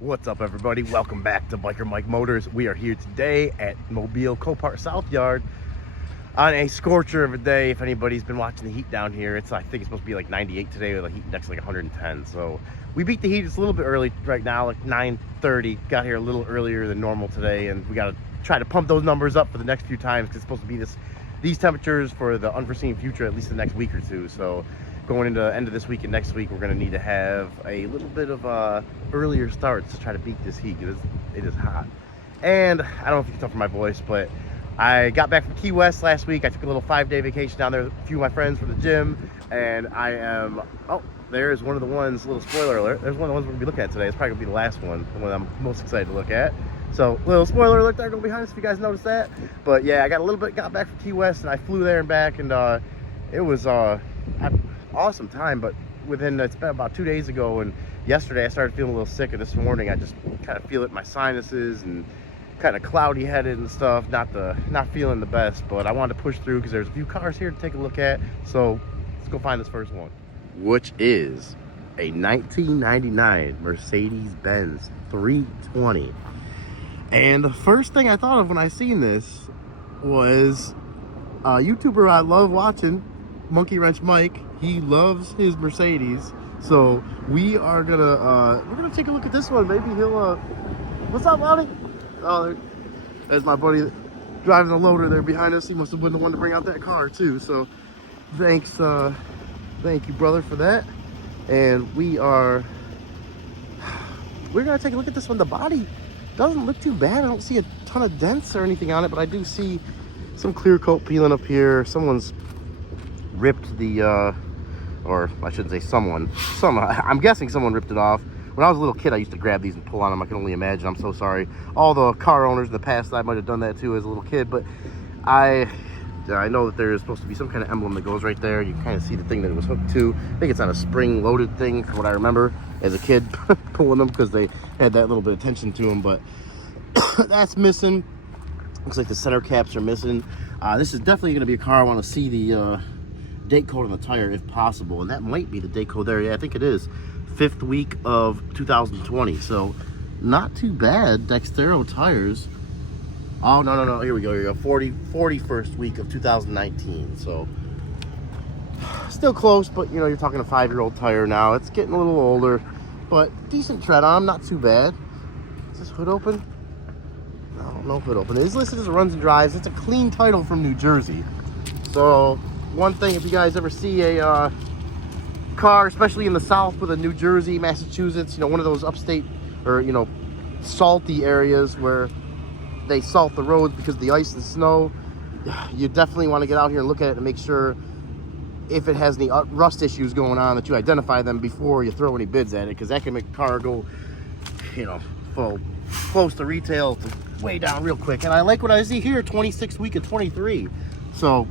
What's up, everybody? Welcome back to Biker Mike Motors. We are here today at Mobile Copart South Yard on a scorcher of a day. If anybody's been watching the heat down here, I think it's supposed to be like 98 today with a heat index like 110. So we beat the heat. It's a little bit early right now, like 9:30. Got here a little earlier than normal today, and we got to try to pump those numbers up for the next few times because it's supposed to be these temperatures for the unforeseen future, at least the next week or two. So going into the end of this week and next week, we're going to need to have a little bit of earlier starts to try to beat this heat. It is hot. And I don't know if you can tell from my voice, but I got back from Key West last week. I took a little 5-day vacation down there with a few of my friends from the gym, and I am, oh, there's one of the ones, little spoiler alert, there's one of the ones we're going to be looking at today. It's probably going to be the last one, the one I'm most excited to look at. So, little spoiler alert there, go behind us if you guys noticed that. But yeah, I got back from Key West, and I flew there and back, and it was awesome time. But it's been about 2 days ago, and yesterday I started feeling a little sick, and this morning I just kind of feel it in my sinuses and kind of cloudy headed and stuff, not feeling the best. But I wanted to push through because there's a few cars here to take a look at. So let's go find this first one, which is a 1999 Mercedes-Benz 320. And the first thing I thought of when I seen this was a YouTuber I love watching, Monkey Wrench Mike. He loves his Mercedes, so we're gonna take a look at this one. Maybe he'll what's up, Lonnie? Oh, there's my buddy driving the loader there behind us. He must have been the one to bring out that car too. So thanks, thank you, brother, for that. And we're gonna take a look at this one. The body doesn't look too bad. I don't see a ton of dents or anything on it, but I do see some clear coat peeling up here. Someone's ripped the or I shouldn't say I'm guessing someone ripped it off. When I was a little kid, I used to grab these and pull on them. I can only imagine. I'm so sorry. All the car owners in the past, I might have done that too as a little kid, but I know that there is supposed to be some kind of emblem that goes right there. You can kind of see the thing that it was hooked to. I think it's on a spring-loaded thing, from what I remember as a kid pulling them, because they had that little bit of tension to them, but that's missing. Looks like the center caps are missing. This is definitely going to be a car I want to see the date code on the tire if possible, and that might be the date code there. Yeah, I think it is 5th week of 2020, so not too bad. Dextero tires. Oh, no, here we go 41st week of 2019, so still close, but you're talking a 5-year-old tire now. It's getting a little older, but decent tread on, not too bad. Is this hood open? I don't know if hood open. It is listed as a runs and drives. It's a clean title from New Jersey, so one thing, if you guys ever see a car, especially in the South with a New Jersey, Massachusetts, one of those upstate or salty areas where they salt the roads because of the ice and snow, you definitely want to get out here and look at it and make sure if it has any rust issues going on, that you identify them before you throw any bids at it, because that can make a car go full close to retail to way down real quick. And I like what I see here, 26th week of 23. So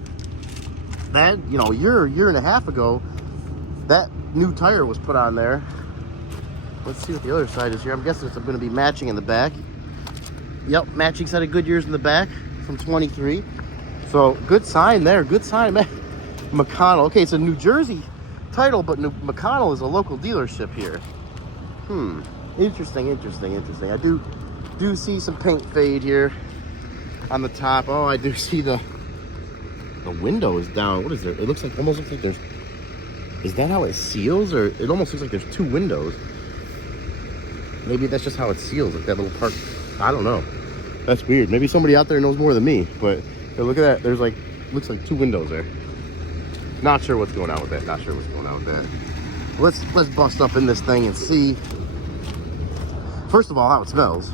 that, a year and a half ago, that new tire was put on there. Let's see what the other side is here. I'm guessing it's going to be matching in the back. Yep, matching set of Goodyears in the back from 23. So good sign there. Good sign, man. McConnell. Okay, it's a New Jersey title, but McConnell is a local dealership here. Interesting. I do see some paint fade here on the top. Oh, I do see the window is down. What is there? It almost looks like there's, is that how it seals? Or it almost looks like there's 2 windows. Maybe that's just how it seals, like that little part. I don't know. That's weird. Maybe somebody out there knows more than me, but hey, look at that. There's looks like 2 windows there. Not sure what's going on with that. Let's bust up in this thing and see, first of all, how it smells.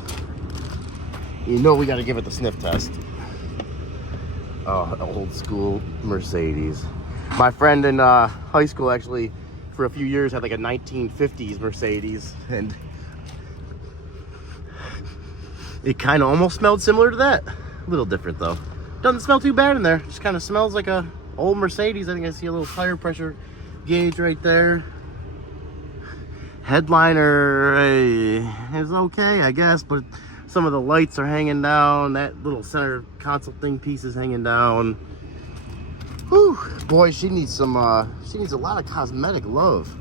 We got to give it the sniff test. Oh, old school Mercedes. My friend in high school actually, for a few years, had like a 1950s Mercedes, and it kind of almost smelled similar to that. A little different though. Doesn't smell too bad in there. Just kind of smells like a old Mercedes. I think I see a little tire pressure gauge right there. Headliner is okay, I guess, but some of the lights are hanging down. That little center console thing piece is hanging down. Whew, boy, she needs a lot of cosmetic love.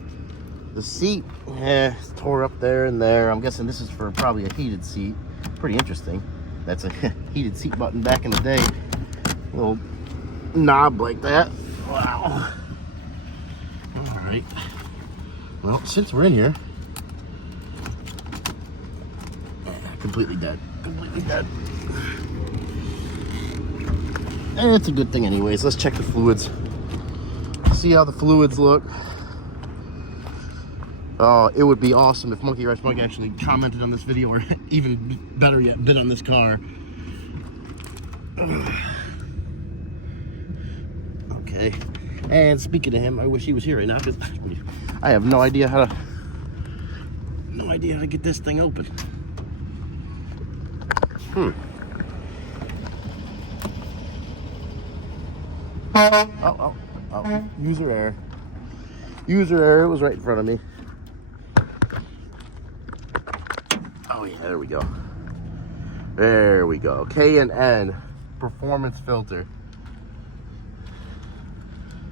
The seat, it's tore up there and there. I'm guessing this is for probably a heated seat. Pretty interesting. That's a heated seat button back in the day. A little knob like that. Wow. All right. Well, since we're in here, completely dead. Completely dead. And it's a good thing anyways. Let's check the fluids. See how the fluids look. Oh, it would be awesome if Monkey Rush Mike actually commented on this video, or even better yet, bid on this car. Okay. And speaking of him, I wish he was here right now, because I have no idea how to get this thing open. Oh, user error. User error, it was right in front of me. Oh yeah, there we go. There we go. K&N performance filter.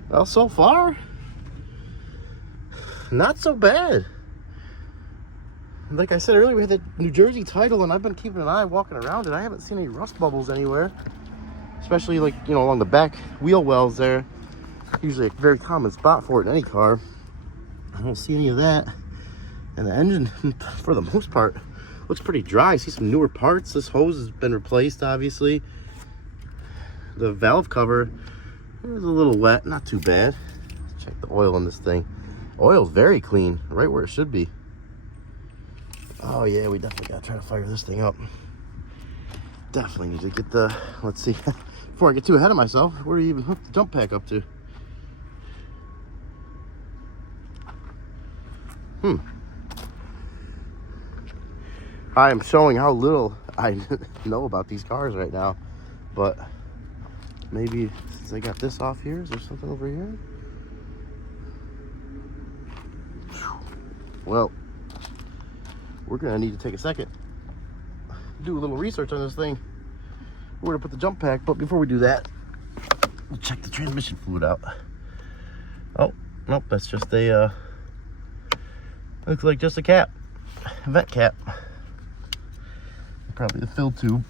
Well, so far, not so bad. Like I said earlier, we had that New Jersey title, and I've been keeping an eye walking around it. I haven't seen any rust bubbles anywhere, especially like, you know, along the back wheel wells there. Usually a very common spot for it in any car. I don't see any of that. And the engine, for the most part, looks pretty dry. I see some newer parts. This hose has been replaced, obviously. The valve cover is a little wet, not too bad. Let's check the oil on this thing. Oil's very clean, right where it should be. Oh yeah, we definitely gotta try to fire this thing up. Definitely need to get the, let's see, before I get too ahead of myself, where do you even hook the jump pack up to? I am showing how little I know about these cars right now, but maybe since I got this off here, is there something over here? Well, we're gonna need to take a second, do a little research on this thing. We're gonna put the jump pack, but before we do that, we'll check the transmission fluid out. Oh, nope, that's just a, looks like just a cap, a vent cap. Probably the fill tube.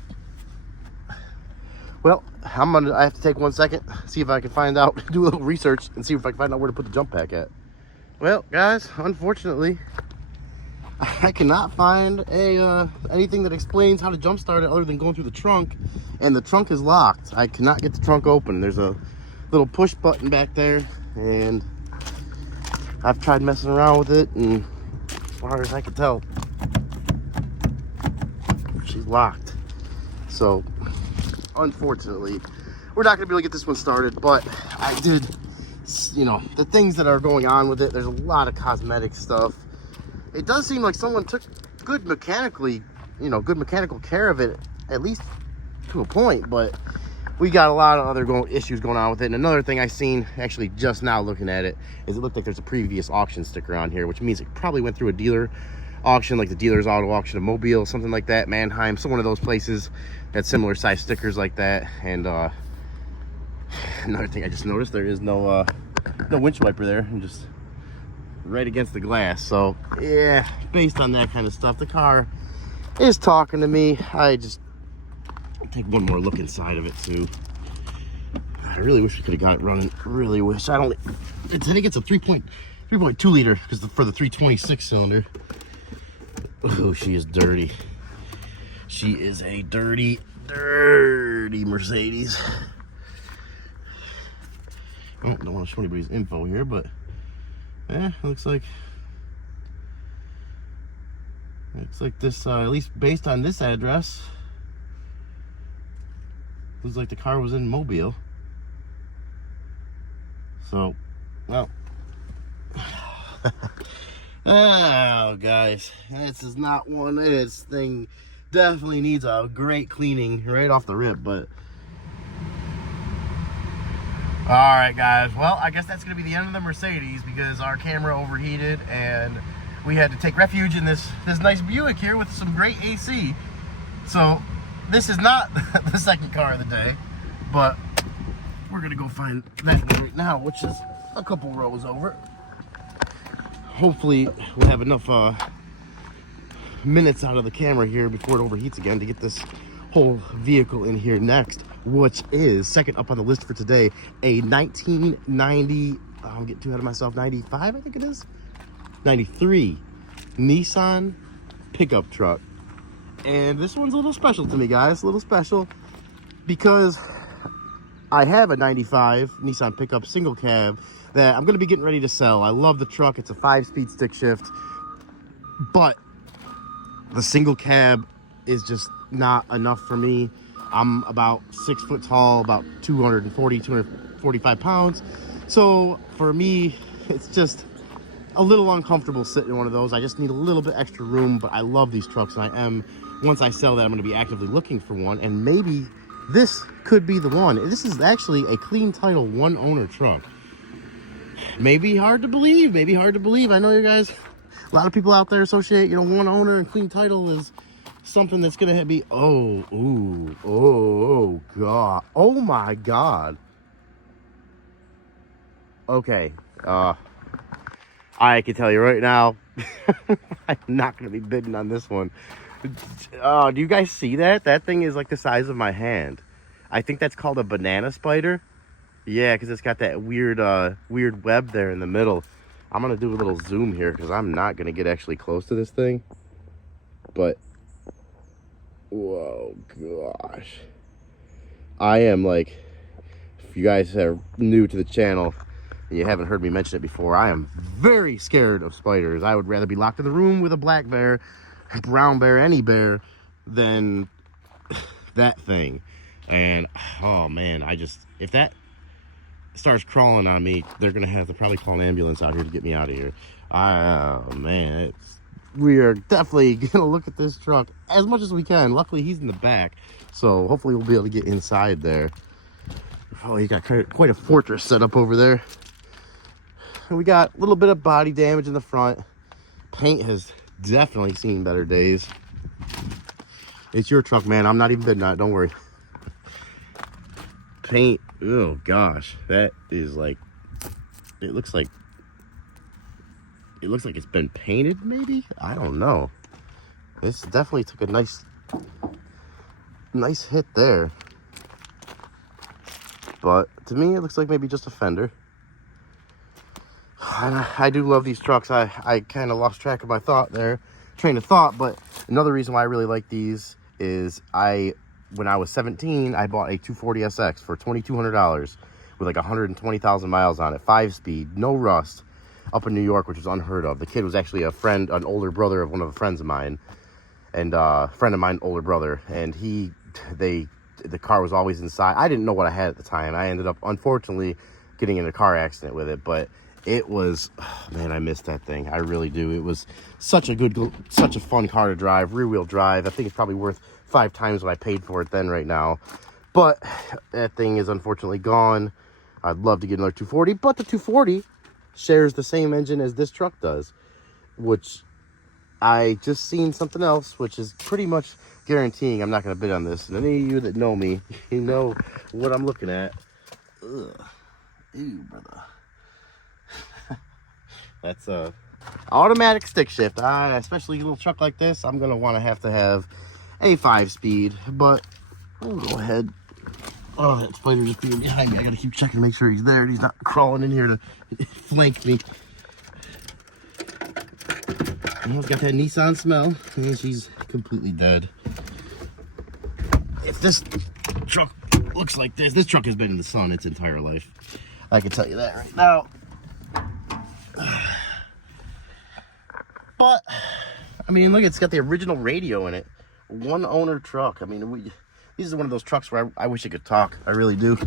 Well, I have to take 1 second, see if I can find out, do a little research, and see if I can find out where to put the jump pack at. Well, guys, unfortunately, I cannot find anything that explains how to jump start it other than going through the trunk, and the trunk is locked. I cannot get the trunk open. There's a little push button back there, and I've tried messing around with it, and as far as I can tell, she's locked. So unfortunately, we're not gonna be able to get this one started, but I did, you know, the things that are going on with it, there's a lot of cosmetic stuff. It does seem like someone took good mechanical care of it, at least to a point, but we got a lot of other issues going on with it. And another thing I seen actually just now looking at it is it looked like there's a previous auction sticker on here, which means it probably went through a dealer auction, like the Dealer's Auto Auction of Mobile, something like that, Mannheim, so one of those places that similar size stickers like that. And another thing I just noticed, there is no windshield wiper there, and just right against the glass. So yeah, based on that kind of stuff, the car is talking to me. I just take one more look inside of it too. I really wish we could have got it running. Really wish. I think it's a 3.2 liter, because for the 326 cylinder. Oh, she is dirty. She is a dirty Mercedes. Oh, don't want to show anybody's info here, but looks like this, at least based on this address, looks like the car was in Mobile. So, well. Oh, guys, this is not one. This thing definitely needs a great cleaning right off the rip, but all right, guys, well, I guess that's gonna be the end of the Mercedes, because our camera overheated and we had to take refuge in this nice Buick here with some great AC. So this is not the second car of the day, but we're gonna go find that one right now, which is a couple rows over. hopefully we'll have enough minutes out of the camera here before it overheats again to get this whole vehicle in here next, which is second up on the list for today, a 1990, I'm getting too ahead of myself, 95 I think it is, 93 Nissan pickup truck. And this one's a little special to me, guys, a little special because I have a 95 Nissan pickup single cab that I'm going to be getting ready to sell. I love the truck. It's a 5-speed stick shift, but the single cab is just not enough for me. I'm about 6 foot tall, about 245 pounds. So for me, it's just a little uncomfortable sitting in one of those. I just need a little bit extra room, but I love these trucks, and once I sell that, I'm going to be actively looking for one, and maybe this could be the one. This is actually a clean title, one owner truck. Maybe hard to believe, I know you guys, a lot of people out there associate, you know, one owner and clean title is something that's going to be, oh, God. Oh, my God. Okay. I can tell you right now, I'm not going to be bidding on this one. Do you guys see that? That thing is like the size of my hand. I think that's called a banana spider. Yeah, because it's got that weird web there in the middle. I'm going to do a little zoom here because I'm not going to get actually close to this thing. But, whoa, gosh. I am like, if you guys are new to the channel and you haven't heard me mention it before, I am very scared of spiders. I would rather be locked in the room with a black bear, brown bear, any bear, than that thing. And, oh man, if that starts crawling on me, they're gonna have to probably call an ambulance out here to get me out of here. Oh man, we are definitely gonna look at this truck as much as we can. Luckily he's in the back, so hopefully we'll be able to get inside there. Oh, you got quite a fortress set up over there. And we got a little bit of body damage in the front. Paint has definitely seen better days. It's your truck, man. I'm not even bidding on it, don't worry. Paint, oh gosh, that is like, it looks like it's been painted, maybe? I don't know. This definitely took a nice hit there. But to me, it looks like maybe just a fender. And I do love these trucks. I kind of lost track of my train of thought, but another reason why I really like these is when I was 17, I bought a 240 SX for $2,200 with like 120,000 miles on it, 5-speed, no rust, up in New York, which was unheard of. The kid was actually an older brother of one of the friends of mine, and older brother, and the car was always inside. I didn't know what I had at the time. I ended up, unfortunately, getting in a car accident with it, but it was, oh, man, I missed that thing. I really do. It was such a fun car to drive, rear-wheel drive. I think it's probably worth 5 times what I paid for it then right now. But that thing is unfortunately gone. I'd love to get another 240, but the 240 shares the same engine as this truck does, which I just seen something else, which is pretty much guaranteeing I'm not going to bid on this. And any of you that know me, you know what I'm looking at. Ugh. Ew, brother. That's a automatic stick shift. Especially a little truck like this, I'm going to want to have a 5-speed, but I'll go ahead. Oh, that spider just being behind me. I gotta keep checking to make sure he's there and he's not crawling in here to flank me. And it's got that Nissan smell, and she's completely dead. If this truck looks like this truck has been in the sun its entire life. I can tell you that right now. But, I mean, look, it's got the original radio in it. One owner truck. I mean, this is one of those trucks where I wish it could talk. I really do.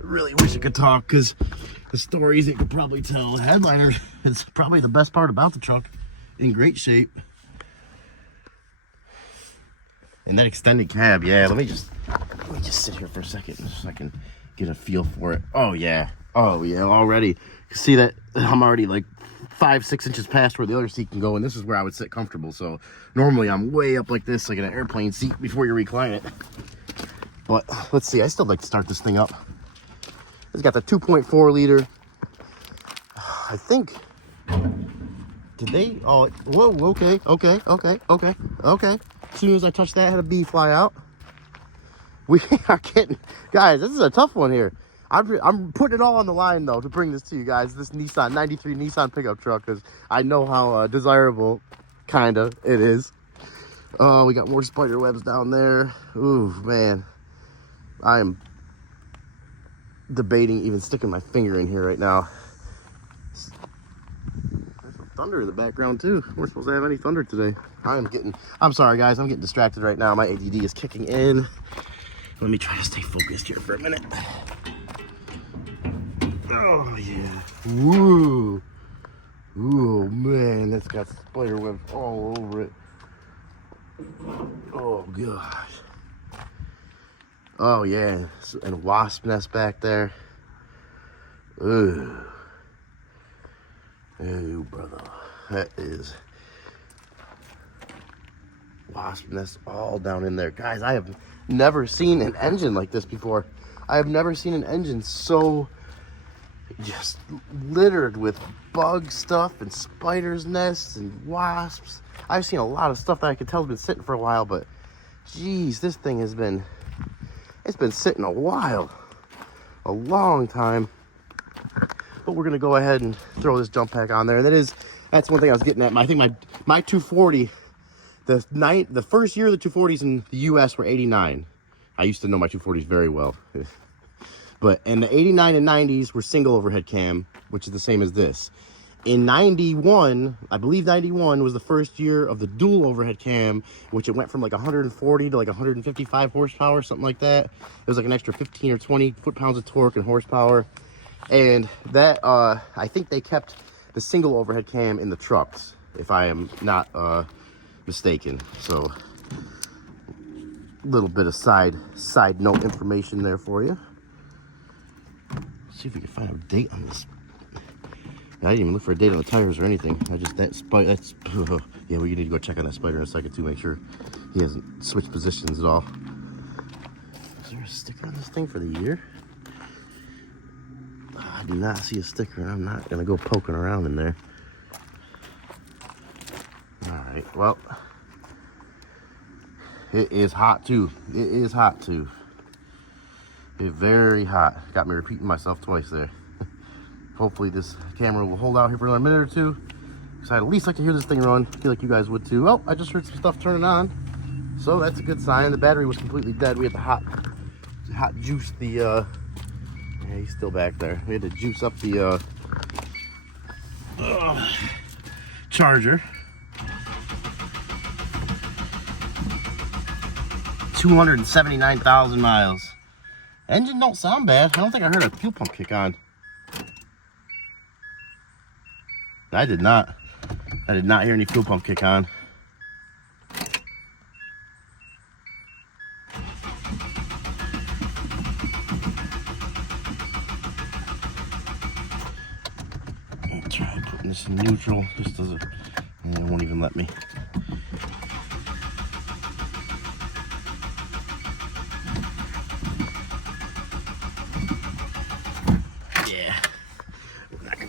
Really wish it could talk, because the stories it could probably tell. The headliner is probably the best part about the truck. In great shape. And that extended cab, yeah, let me just sit here for a second so I can get a feel for it. Oh yeah, already. See that I'm already like 5-6 inches past where the other seat can go, and this is where I would sit comfortable. So normally I'm way up like this, like in an airplane seat before you recline it. But let's see, I still like to start this thing up. It's got the 2.4 liter. I think Did they? Oh, whoa, okay. As soon as I touched that, I had a bee fly out. We are getting, guys, this is a tough one here. I'm putting it all on the line, though, to bring this to you guys. This Nissan, 93 Nissan pickup truck, because I know how desirable, kind of, it is. Oh, we got more spider webs down there. Ooh, man. I am debating even sticking my finger in here right now. There's some thunder in the background, too. We're supposed to have any thunder today. I'm sorry, guys. I'm getting distracted right now. My ADD is kicking in. Let me try to stay focused here for a minute. Oh, yeah. Woo. Ooh, man. That's got spider webs all over it. Oh, gosh. Oh, yeah. And a wasp nest back there. Ooh. Oh, brother. That is wasp nest all down in there. Guys, I have never seen an engine like this before. I have never seen an engine so just littered with bug stuff and spiders' nests and wasps. I've seen a lot of stuff that I could tell has been sitting for a while, but geez, this thing has been, it's been sitting a while, a long time. But we're gonna go ahead and throw this jump pack on there. And that's one thing I was getting at. I think my 240, the first year of the 240s in the US were 89. I used to know my 240s very well. And the 89 and 90s were single overhead cam, which is the same as this. In 91, I believe 91 was the first year of the dual overhead cam, which it went from like 140 to like 155 horsepower, something like that. It was like an extra 15 or 20 foot-pounds of torque and horsepower. And that, I think they kept the single overhead cam in the trucks, if I am not mistaken. So, a little bit of side note information there for you. See if we can find a date on this. I didn't even look for a date on the tires or anything. Yeah, we need to go check on that spider in a second too, make sure he hasn't switched positions at all. Is there a sticker on this thing for the year? I do not see a sticker. I'm not gonna go poking around in there. All right, well, it is hot too. It is hot too. It's very hot. Got me repeating myself twice there. Hopefully this camera will hold out here for another minute or two, because I'd at least like to hear this thing run. I feel like you guys would too. Oh, I just heard some stuff turning on, so that's a good sign. The battery was completely dead. We had to hot juice the yeah, he's still back there. We had to juice up the charger. 279,000 miles. Engine don't sound bad. I don't think I heard a fuel pump kick on. I did not. I did not hear any fuel pump kick on. I'll try putting this in neutral. Just doesn't. It won't even let me.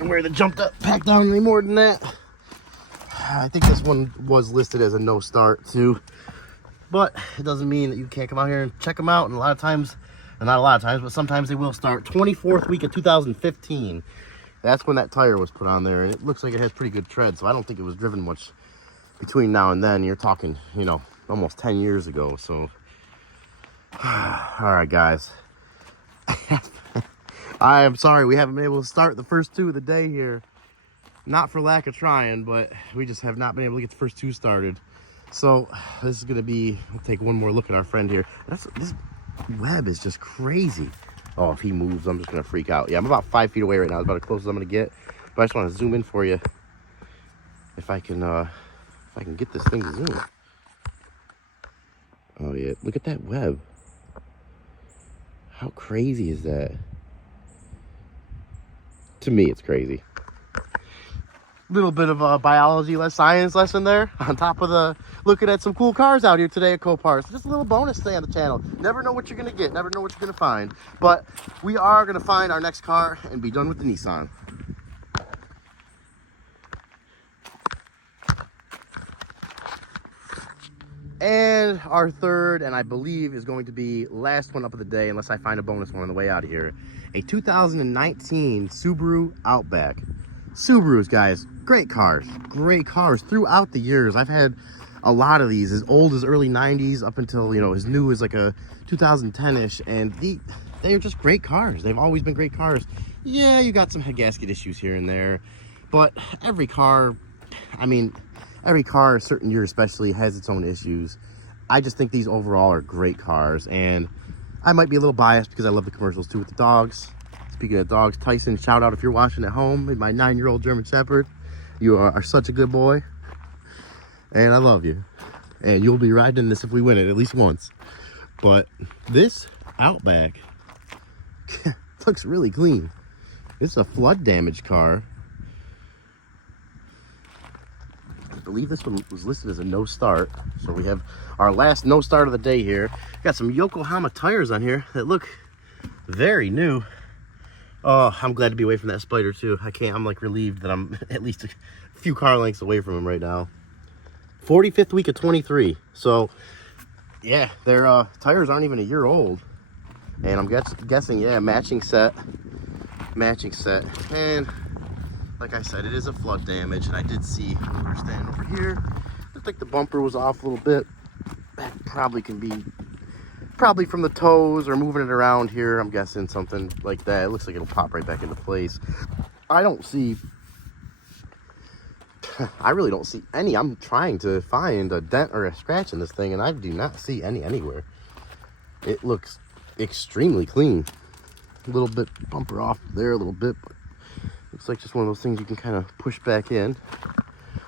Wear the jumped up pack down any more than that. I think this one was listed as a no start too, but it doesn't mean that you can't come out here and check them out. And a lot of times, and not a lot of times, but sometimes they will start. 24th week of 2015, that's when that tire was put on there. It looks like it has pretty good tread, so I don't think it was driven much between now and then. You're talking, you know, almost 10 years ago. So all right, guys. I am sorry we haven't been able to start the first two of the day here. Not for lack of trying, but we just have not been able to get the first two started. So this is gonna be, we'll take one more look at our friend here. This web is just crazy. Oh, if he moves, I'm just gonna freak out. Yeah, I'm about 5 feet away right now. It's about as close as I'm gonna get. But I just wanna zoom in for you. If I can get this thing to zoom. Oh yeah, look at that web. How crazy is that? To me, it's crazy. Little bit of a biology, science lesson there on top of the looking at some cool cars out here today at Copart. So just a little bonus thing on the channel. Never know what you're gonna get, never know what you're gonna find. But we are gonna find our next car and be done with the Nissan. And our third, and I believe is going to be last one up of the day, unless I find a bonus one on the way out of here, a 2019 Subaru Outback. Subarus, guys, great cars throughout the years. I've had a lot of these, as old as early 90s up until, you know, as new as like a 2010-ish, and they are just great cars. They've always been great cars. Yeah, you got some head gasket issues here and there, but every car, I mean, every car, a certain year especially, has its own issues. I just think these overall are great cars, and I might be a little biased because I love the commercials too with the dogs. Speaking of dogs, Tyson, shout out if you're watching at home. My 9-year-old German Shepherd. You are such a good boy, and I love you. And you'll be riding this if we win it at least once. But this Outback looks really clean. This is a flood damaged car. I believe this one was listed as a no start. So we have our last no start of the day here. Got some Yokohama tires on here that look very new. Oh, I'm glad to be away from that Spider too. I'm like relieved that I'm at least a few car lengths away from him right now. 45th week of 23. So yeah, their tires aren't even a year old. And I'm guessing, yeah, matching set. And like I said, it is a flood damage, and I did see when we were standing over here, looked like the bumper was off a little bit. That probably can be from the toes or moving it around here. I'm guessing something like that. It looks like it'll pop right back into place. I really don't see any. I'm trying to find a dent or a scratch in this thing, and I do not see any anywhere. It looks extremely clean. A little bit bumper off there a little bit, but looks like just one of those things you can kind of push back in.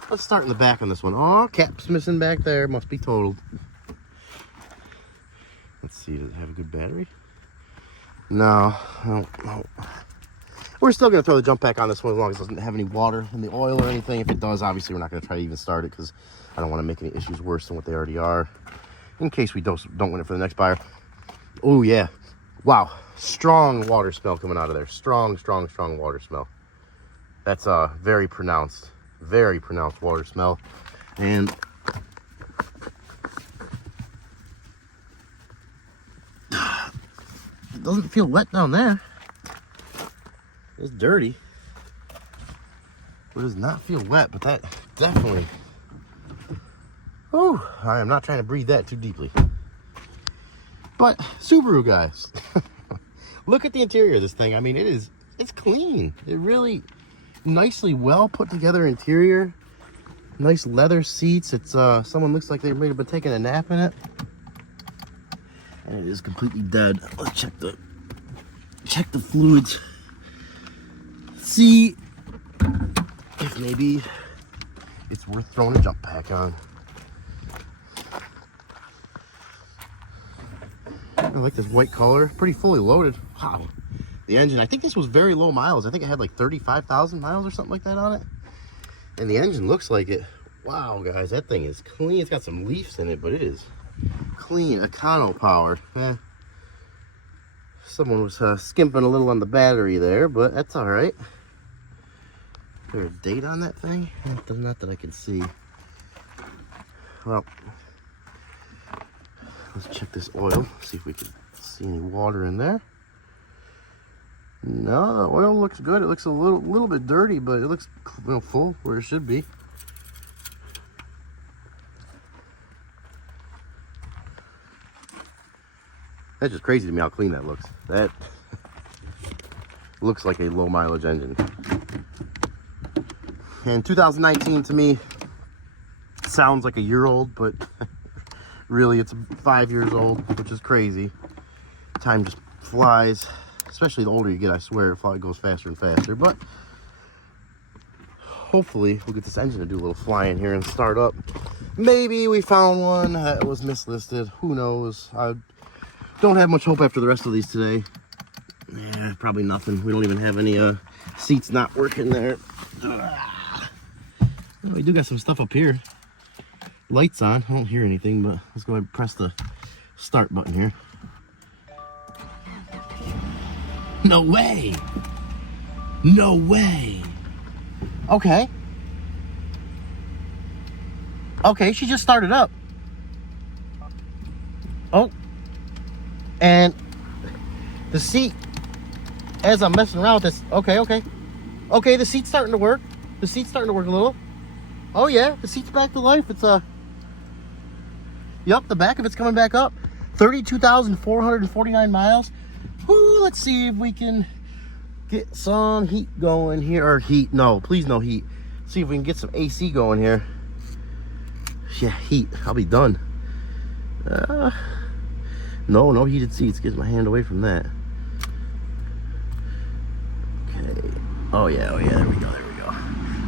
Let's start in the back on this one. Oh, cap's missing back there. Must be totaled. Let's see, does it have a good battery? No. We're still going to throw the jump pack on this one as long as it doesn't have any water in the oil or anything. If it does, obviously we're not going to try to even start it because I don't want to make any issues worse than what they already are, in case we don't win it for the next buyer. Oh yeah, wow, strong water smell coming out of there. Strong water smell. That's a very pronounced water smell. And it doesn't feel wet down there. It's dirty, but it does not feel wet. But that definitely, oh, I am not trying to breathe that too deeply. But Subaru, guys, look at the interior of this thing. I mean, it's clean. It really nicely well put together interior. Nice leather seats. It's someone looks like they may have been taking a nap in it, and it is completely dead. Let's check the fluids. See if maybe it's worth throwing a jump pack on. I like this white color, pretty fully loaded. Wow. The engine, I think this was very low miles. I think it had like 35,000 miles or something like that on it. And the engine looks like it. Wow, guys, that thing is clean. It's got some leafs in it, but it is clean. Econo power. Someone was skimping a little on the battery there, but that's all right. Is there a date on that thing? Not that I can see. Well, let's check this oil, see if we can see any water in there. No, the oil looks good. It looks a little bit dirty, but it looks, you know, full where it should be. That's just crazy to me how clean that looks. That looks like a low mileage engine. And 2019 to me sounds like a year old, but really it's 5 years old, which is crazy. Time just flies, especially the older you get. I swear it goes faster and faster. But hopefully we'll get this engine to do a little flying here and start up. Maybe we found one that was mislisted. Who knows? I don't have much hope after the rest of these today. Yeah, probably nothing. We don't even have any seats not working there. We do got some stuff up here. Lights on. I don't hear anything, but let's go ahead and press the start button here. No way! No way! Okay. Okay, she just started up. Oh, and the seat, as I'm messing around with this, okay, the seat's starting to work. The seat's starting to work a little. Oh yeah, the seat's back to life. It's yep, the back of it's coming back up. 32,449 miles. Whoo, let's see if we can get some heat going here. Or heat, no, please no heat. See if we can get some AC going here. Yeah, heat, I'll be done. No heated seats. Get my hand away from that. Okay. Oh yeah, there we go.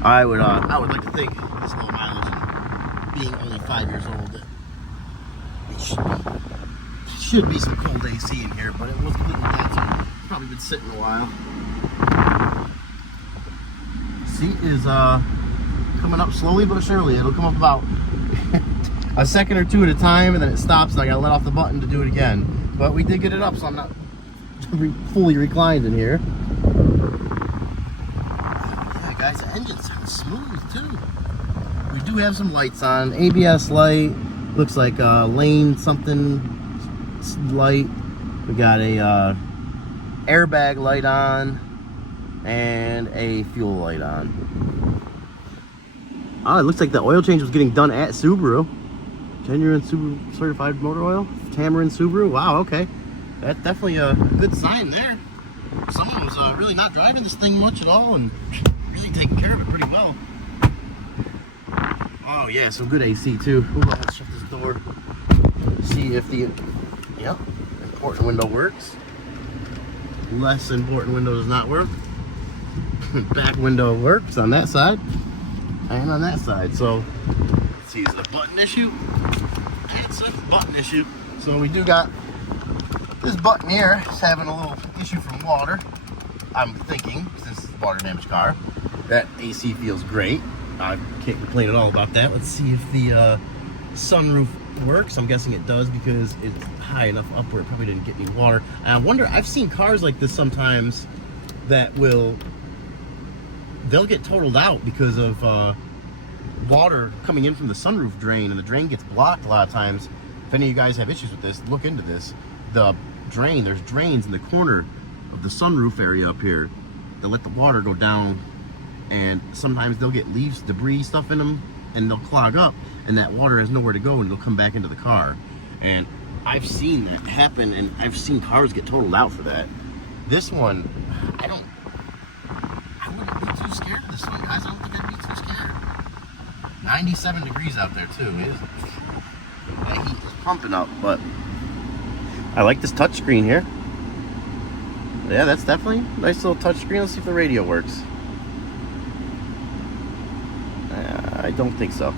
I would like to think this low mileage and being only 5 years old, that it should be some cold AC in here, but it was completely dead, so it's probably been sitting a while. Seat is coming up slowly but surely. It'll come up about a second or two at a time, and then it stops, and I gotta let off the button to do it again. But we did get it up, so I'm not fully reclined in here. Yeah, guys, the engine sounds smooth too. We do have some lights on. ABS light, looks like a lane something light. We got a airbag light on and a fuel light on. Oh, it looks like the oil change was getting done at Subaru. Genuine Subaru certified motor oil. Tamarind Subaru. Wow, okay. That's definitely a good sign there. Someone was really not driving this thing much at all and really taking care of it pretty well. Oh yeah, some good AC too. Ooh, let's shut this door. See if the important window works. Less important window does not work. Back window works on that side and on that side. So let's see, is it a button issue? It's a button issue. So we do got this button here is having a little issue from water. I'm thinking, since it's a water damaged car, that AC feels great. I can't complain at all about that. Let's see if the sunroof works. I'm guessing it does because it's high enough up where it probably didn't get any water. And I wonder, I've seen cars like this sometimes that they'll get totaled out because of water coming in from the sunroof drain, and the drain gets blocked a lot of times. If any of you guys have issues with this, look into this. The drain, there's drains in the corner of the sunroof area up here that let the water go down, and sometimes they'll get leaves, debris, stuff in them, and they'll clog up, and that water has nowhere to go, and it'll come back into the car. And I've seen that happen, and I've seen cars get totaled out for that. This one, I wouldn't be too scared of this one, guys. I don't think I'd be too scared. 97 degrees out there too. That heat is pumping up, but I like this touchscreen here. Yeah, that's definitely a nice little touchscreen. Let's see if the radio works. I don't think so.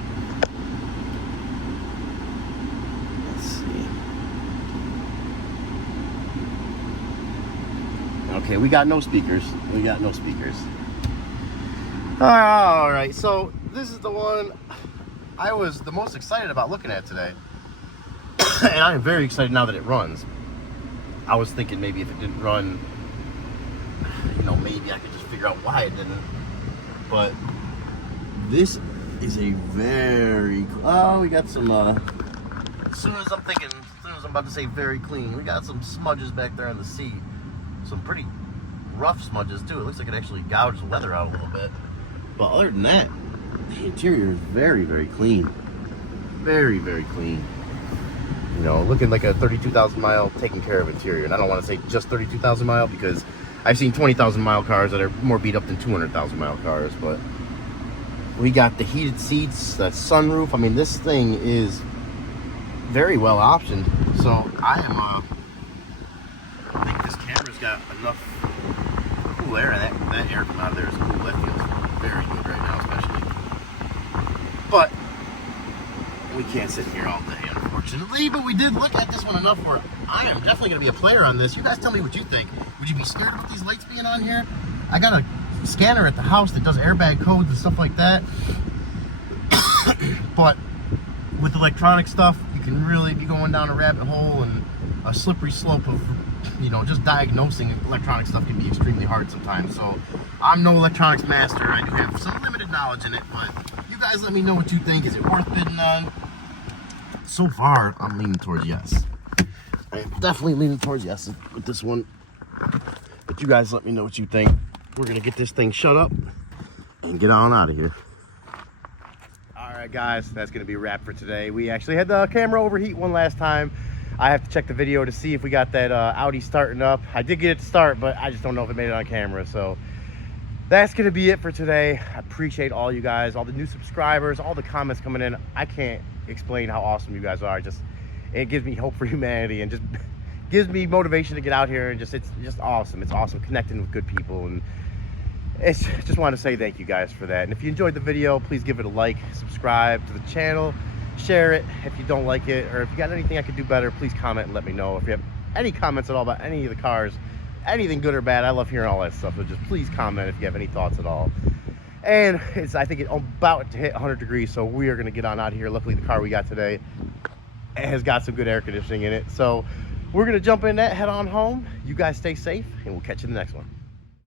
Let's see. Okay, we got no speakers. All right, so this is the one I was the most excited about looking at today. And I'm very excited now that it runs. I was thinking maybe if it didn't run, maybe I could just figure out why it didn't. But this is a very, we got some, as soon as I'm about to say very clean, we got some smudges back there on the seat. Some pretty rough smudges too. It looks like it actually gouged the leather out a little bit. But other than that, the interior is very, very clean. Very, very clean. Looking like a 32,000 mile taken care of interior. And I don't want to say just 32,000 mile because I've seen 20,000 mile cars that are more beat up than 200,000 mile cars. But we got the heated seats, the sunroof. I mean, this thing is very well optioned. So I think this camera's got enough cool air, and that air coming out of there is cool. That feels very good right now, especially. But we can't sit here all day, unfortunately. But we did look at this one enough where I am definitely going to be a player on this. You guys tell me what you think. Would you be scared about these lights being on here? I got a scanner at the house that does airbag codes and stuff like that. But with electronic stuff, you can really be going down a rabbit hole and a slippery slope of, just diagnosing electronic stuff can be extremely hard sometimes. So I'm no electronics master. I do have some limited knowledge in it, but you guys let me know what you think. Is it worth bidding on? So far, I'm leaning towards yes. I'm definitely leaning towards yes with this one. But you guys let me know what you think. We're gonna get this thing shut up and get on out of here. All right, guys, that's gonna be a wrap for today. We actually had the camera overheat one last time. I have to check the video to see if we got that Audi starting up. I did get it to start, but I just don't know if it made it on camera. So that's gonna be it for today. I appreciate all you guys, all the new subscribers, all the comments coming in. I can't explain how awesome you guys are. Just, it gives me hope for humanity and just gives me motivation to get out here and it's just awesome. It's awesome connecting with good people, and it's just want to say thank you guys for that. And if you enjoyed the video, please give it a like, subscribe to the channel, share it if you don't like it, or if you got anything I could do better, please comment and let me know. If you have any comments at all about any of the cars, anything good or bad, I love hearing all that stuff. So just please comment if you have any thoughts at all. And I think it's about to hit 100 degrees, so we are going to get on out of here. Luckily, the car we got today has got some good air conditioning in it. So we're going to jump in that, head on home. You guys stay safe, and we'll catch you in the next one.